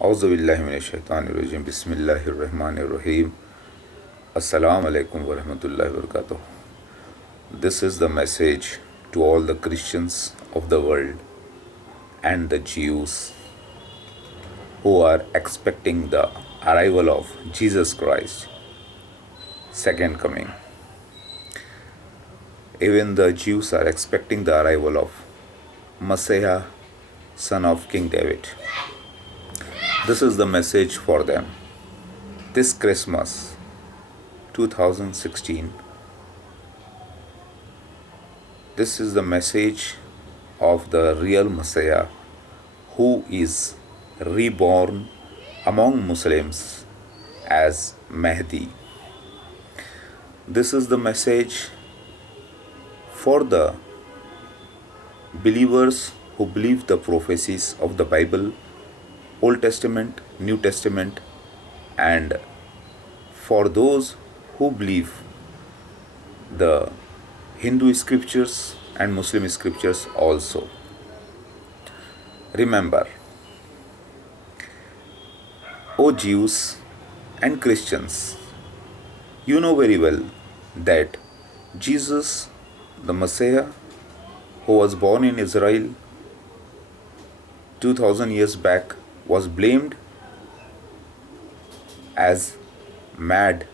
Auzu billahi minash shaitanir rajim. Bismillahir rahmanir rahim. Assalamu alaikum wa rahmatullahi wa barakatuh. This is the message to all the Christians of the world and the Jews who are expecting the arrival of Jesus Christ, second coming. Even the Jews are expecting the arrival of Maseeh, son of King David. This is the message for them. This Christmas 2016, this is the message of the real Messiah who is reborn among Muslims as Mahdi. This is the message for the believers who believe the prophecies of the Bible, Old Testament, New Testament, and for those who believe the Hindu scriptures and Muslim scriptures also. Remember, O Jews and Christians, you know very well that Jesus, the Messiah, who was born in Israel 2000 years back, was blamed as mad,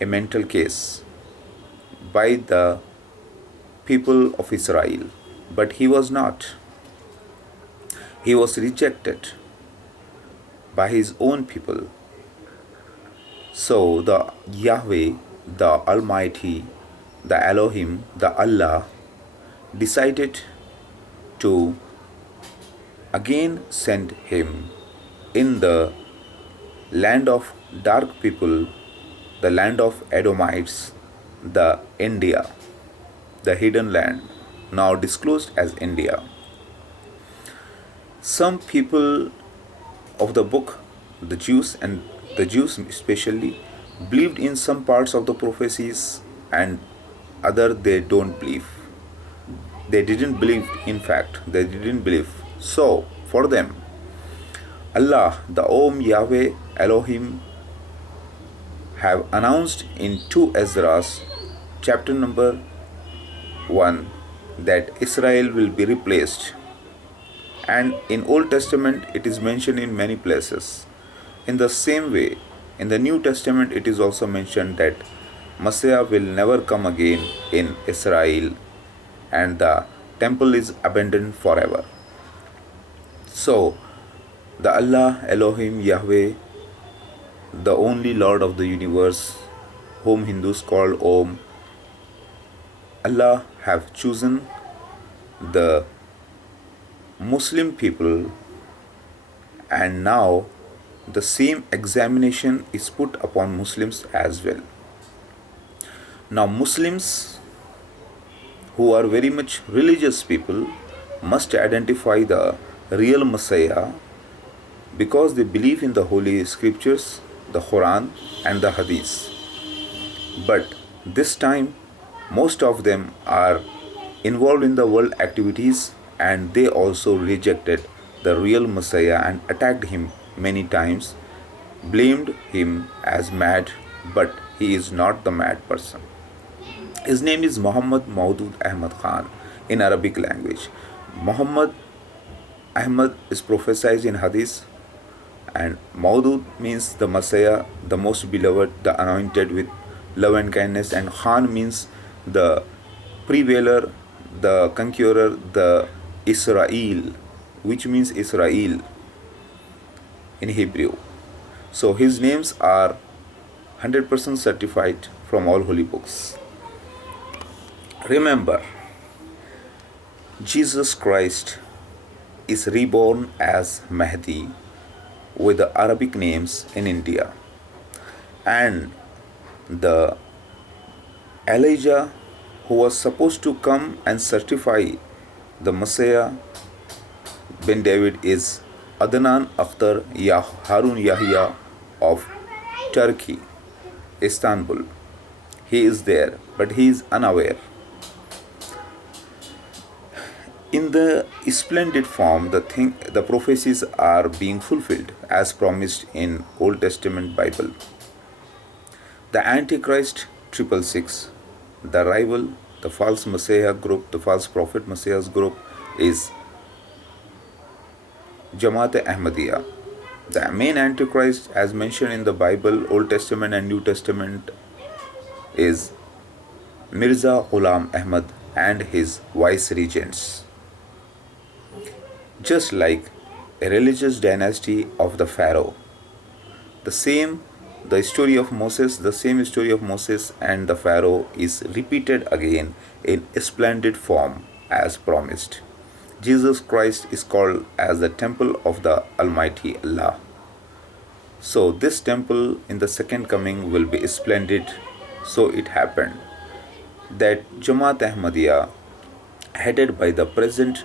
a mental case, by the people of Israel. But he was not. He was rejected by his own people. So the Yweh, the Almighty, the Elohim, the Allah, decided to again send him in the land of dark people, the land of Edomites, the India, the hidden land, now disclosed as India. Some people of the book, the Jews and the Jews especially, believed in some parts of the prophecies and other they don't believe. They didn't believe, in fact, they didn't believe. So, for them, Allah, the Om Yahweh Elohim, have announced in 2 Ezra's chapter number 1 that Israel will be replaced. And in Old Testament it is mentioned in many places. In the same way, in the New Testament it is also mentioned that Messiah will never come again in Israel and the temple is abandoned forever. So, the Allah, Elohim, Yahweh, the only Lord of the universe, whom Hindus call Om, Allah have chosen the Muslim people, and now the same examination is put upon Muslims as well. Now Muslims, who are very much religious people, must identify the real Messiah because they believe in the holy scriptures, the Quran and the Hadiths. But this time most of them are involved in the world activities and they also rejected the real Messiah and attacked him many times, blamed him as mad, but he is not the mad person. His name is Muhammad Maudud Ahmad Khan in Arabic language. Muhammad Ahmad is prophesied in Hadith, and Maudud means the Messiah, the most beloved, the anointed with love and kindness, and Khan means the prevailer, the conqueror, the Israel, which means Israel in Hebrew. So his names are 100% certified from all holy books. Remember, Jesus Christ is reborn as Mahdi with the Arabic names in India, and the Elijah who was supposed to come and certify the Messiah bin David is Adnan Akhtar Harun Yahya of Turkey, Istanbul. He is there, but he is unaware. In the splendid form, the prophecies are being fulfilled as promised in Old Testament Bible. The Antichrist 666, the rival, the false Messiah group, the false prophet Messiah's group is Jamat Ahmaiyya. The main Antichrist, as mentioned in the Bible, Old Testament and New Testament, is Mirza Ghulam Ahmad and his vice regents. Just like a religious dynasty of the Pharaoh. The same story of Moses and the Pharaoh is repeated again in splendid form as promised. Jesus Christ is called as the temple of the Almighty Allah. So this temple in the second coming will be splendid. So it happened that Jamaat Ahmadiyya, headed by the present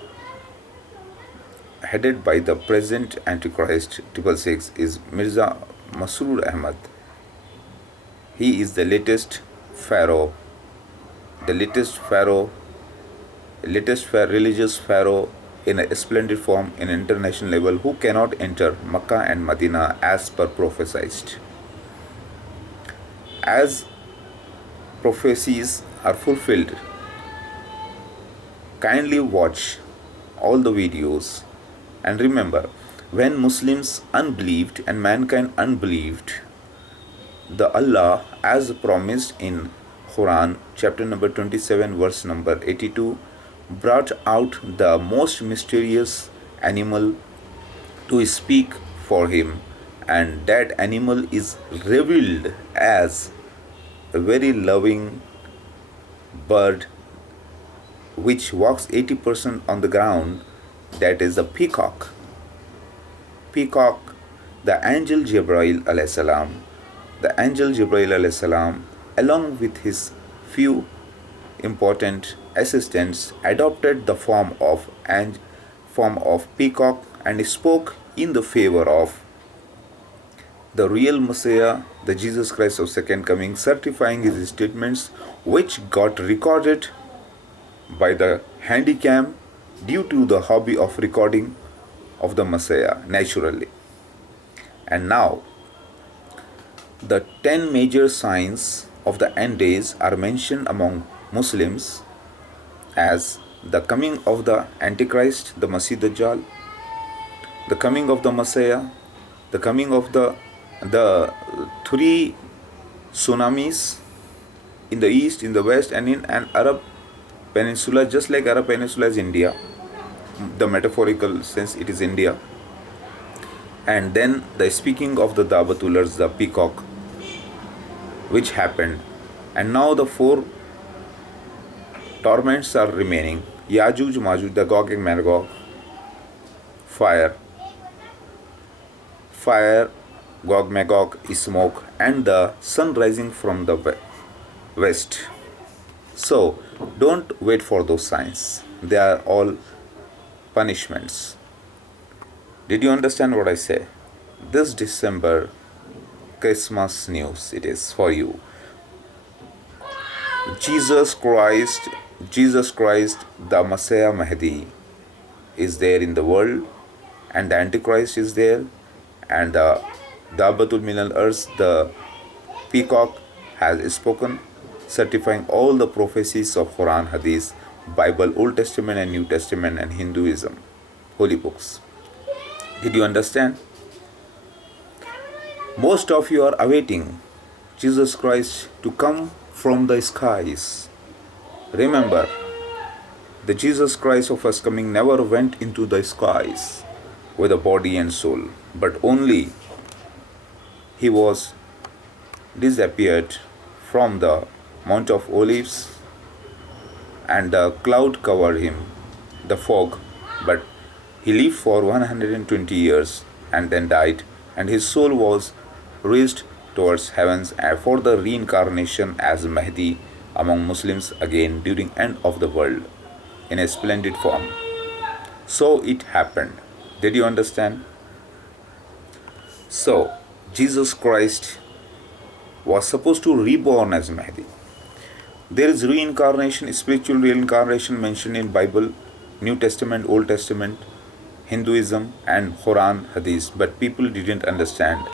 Antichrist 666 is Mirza Masroor Ahmad. He is the latest pharaoh, religious pharaoh in a splendid form in international level, who cannot enter Makkah and Medina as per prophecised. As prophecies are fulfilled, kindly watch all the videos and remember, when Muslims unbelieved and mankind unbelieved, the Allah, as promised in Quran chapter number 27 verse number 82, brought out the most mysterious animal to speak for him, and that animal is revealed as a very loving bird which walks 80% on the ground, that is the peacock. Peacock, the angel Jibreel alayhi salam, along with his few important assistants, adopted the form of peacock and spoke in the favor of the real Messiah, the Jesus Christ of second coming, certifying his statements, which got recorded by the handycam due to the hobby of recording of the Messiah naturally. And now, the 10 major signs of the end days are mentioned among Muslims as the coming of the Antichrist, the Maseeh Dajjal, the coming of the Messiah, the coming of the 3 tsunamis in the east, in the west, and in an Arab peninsula, just like Arab peninsula is India, the metaphorical sense it is India. And then the speaking of the Dabatulers, the peacock, which happened. And now the 4 torments are remaining: Yajuj, Majuj, the Gog and Magog, fire, Gog, Magog, smoke, and the sun rising from the west. So don't wait for those signs. They are all punishments. Did you understand what I say? This December, Christmas news it is for you. Jesus Christ, the Messiah Mahdi, is there in the world, and the Antichrist is there, and the Dabatul Minal Earth, the peacock, has spoken, certifying all the prophecies of Quran Hadiths, Bible, Old Testament and New Testament, and Hinduism, holy books. Did you understand? Most of you are awaiting Jesus Christ to come from the skies. Remember, the Jesus Christ of us coming never went into the skies with a body and soul, but only he was disappeared from the Mount of Olives, and the cloud covered him, the fog, but he lived for 120 years and then died, and his soul was raised towards heavens for the reincarnation as Mahdi among Muslims again during end of the world in a splendid form. So it happened. Did you understand? So Jesus Christ was supposed to reborn as Mahdi. There is reincarnation, spiritual reincarnation mentioned in Bible New Testament, Old Testament, Hinduism, and Quran Hadiths, but people didn't understand,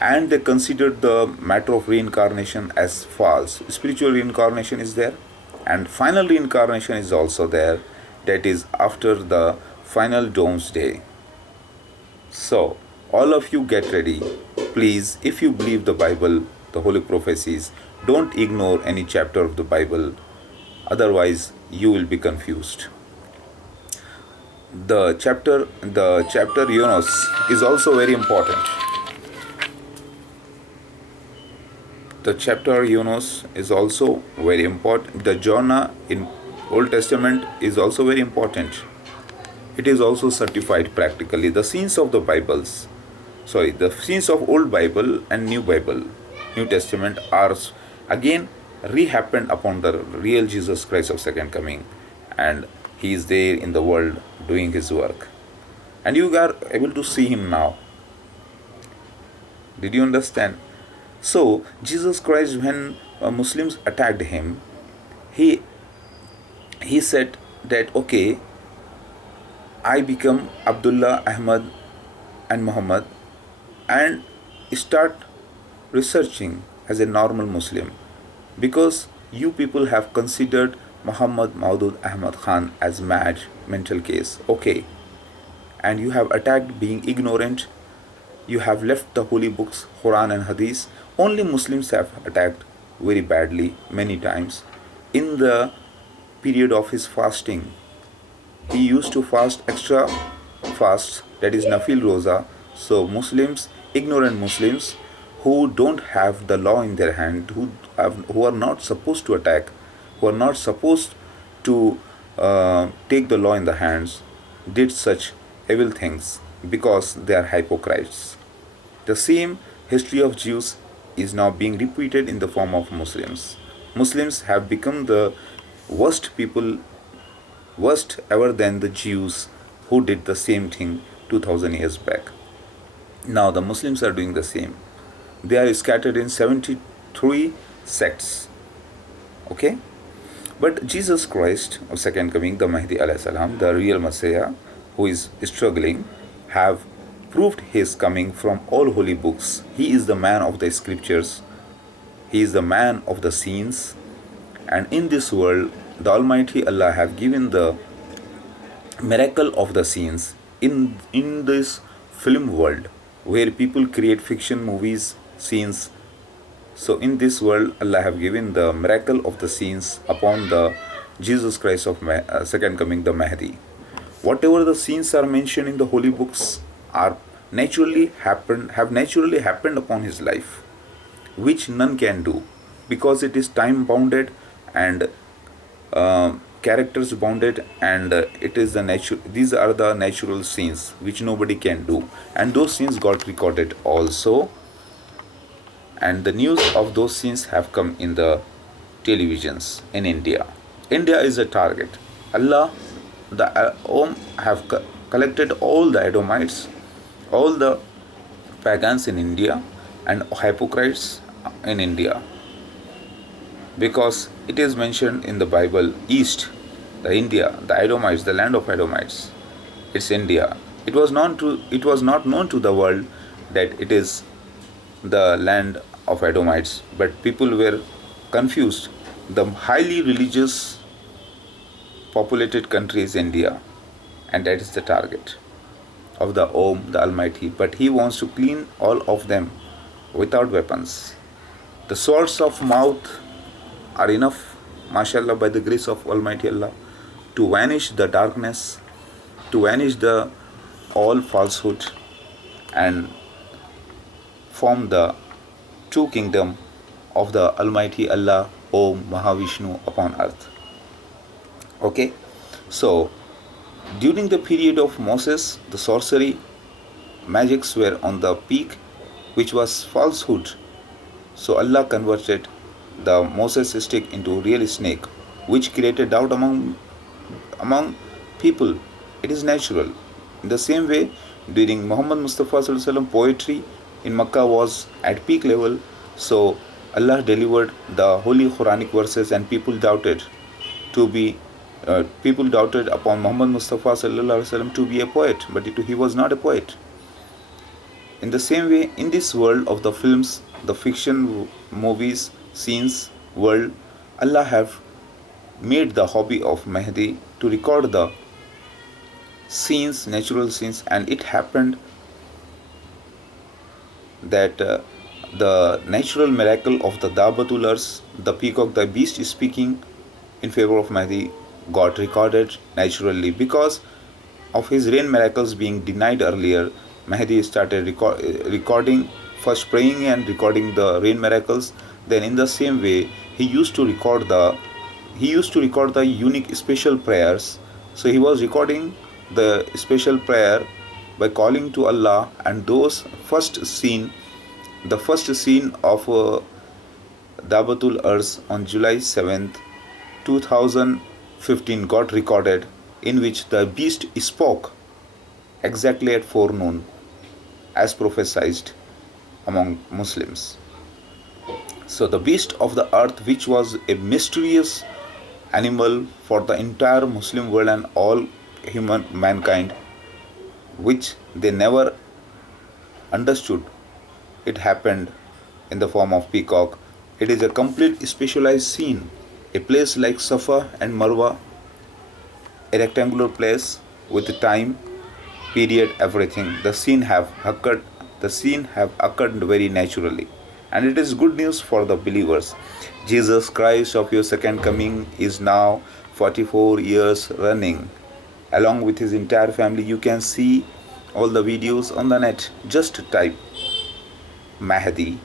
and they considered the matter of reincarnation as false. Spiritual reincarnation is there, and final reincarnation is also there, that is after the final doomsday. So, all of you get ready. Please, if you believe the Bible, the Holy Prophecies, don't ignore any chapter of the Bible, otherwise, you will be confused. The chapter Yunus is also very important. The chapter Yunus is also very important. The Jonah in Old Testament is also very important. It is also certified practically. The scenes of the scenes of Old Bible and New Testament are again re-happened upon the real Jesus Christ of second coming, and he is there in the world doing his work, and you are able to see him now. Did you understand? So Jesus Christ, when Muslims attacked him, he said that, okay, I become Abdullah, Ahmad, and Muhammad, and start researching as a normal Muslim, because you people have considered Muhammad Maudud Ahmad Khan as mad mental case. Okay, and you have attacked being ignorant. You have left the holy books, Quran and Hadiths. Only Muslims have attacked very badly many times. In the period of his fasting, he used to fast extra fasts, that is Nafil Roza. So Muslims, ignorant Muslims who don't have the law in their hand, who are not supposed to attack, who are not supposed to take the law in the hands, did such evil things because they are hypocrites. The same history of Jews is now being repeated in the form of Muslims. Muslims have become the worst people, worst ever than the Jews who did the same thing 2000 years back. Now the Muslims are doing the same. They are scattered in 73 sects. Okay? But Jesus Christ of second coming, the Mahdi alayhi salam, the real Maseeh who is struggling, have proved his coming from all holy books. He is the man of the scriptures. He is the man of the scenes. And in this world, the Almighty Allah have given the miracle of the scenes in this film world where people create fiction movies, scenes. So in this world, Allah have given the miracle of the scenes upon the Jesus Christ of second coming, the Mahdi. Whatever the scenes are mentioned in the holy books have naturally happened upon his life, which none can do, because it is time bounded and characters bounded, and it is these are the natural scenes which nobody can do, and those scenes got recorded also, and the news of those scenes have come in the televisions in India. India is a target. Allah, the Om have collected all the Edomites, all the pagans in India and hypocrites in India, because it is mentioned in the Bible, East, the India, the Edomites, the land of Edomites, it's India. It was not known to the world that it is the land of Edomites, but people were confused. The highly religious populated country is India, and that is the target of the Om, the Almighty. But he wants to clean all of them without weapons. The swords of mouth are enough, mashallah, by the grace of Almighty Allah, to vanish the darkness, to vanish the all falsehood, and form the true kingdom of the Almighty Allah, Om Maha Vishnu, upon earth. Okay, so during the period of Moses, the sorcery, magics were on the peak, which was falsehood. So Allah converted the Moses stick into real snake, which created doubt among people. It is natural. In the same way, during Muhammad Mustafa Sallallahu Alaihi Wasallam, poetry in Makkah was at peak level. So Allah delivered the holy Quranic verses, and people doubted to be People doubted upon Muhammad Mustafa sallallahu alaihi wasallam to be a poet, but he was not a poet. In the same way, in this world of the films, the fiction, movies, scenes, world, Allah have made the hobby of Mahdi to record the scenes, natural scenes, and it happened that the natural miracle of the Dabatulars, the peacock, the beast speaking in favor of Mahdi, got recorded naturally because of his rain miracles being denied earlier. Mahdi started recording, first praying and recording the rain miracles. Then, in the same way, he used to record the unique special prayers. So he was recording the special prayer by calling to Allah, and those the first scene of Dabatul Ars on July 7th, 2015 got recorded, in which the beast spoke exactly at forenoon as prophesied among Muslims. So the beast of the earth, which was a mysterious animal for the entire Muslim world and all mankind, which they never understood, it happened in the form of peacock. It is a complete specialized scene, a place like Safa and Marwa, a rectangular place with time, period, everything. The scene have occurred very naturally, and it is good news for the believers. Jesus Christ of your second coming is now 44 years running, along with his entire family. You can see all the videos on the net. Just type Mahdi,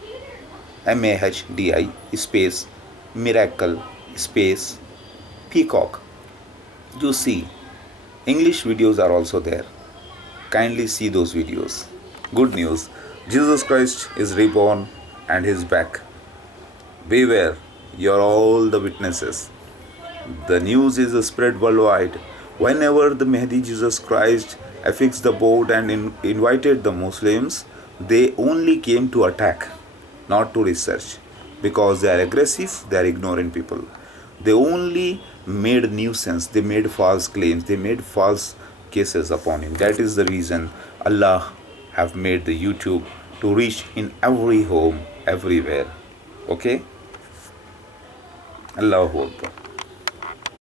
Mahdi space miracle space peacock. You see, English videos are also there. Kindly see those videos. Good news, Jesus Christ is reborn and is back. Beware, you're all the witnesses. The news is spread worldwide. Whenever the Mahdi Jesus Christ affixed the board and invited the Muslims, they only came to attack, not to research, because they are aggressive, they are ignorant people. They only made nuisance, they made false claims, they made false cases upon him. That is the reason Allah have made the YouTube to reach in every home, everywhere. Okay? Allahu Akbar.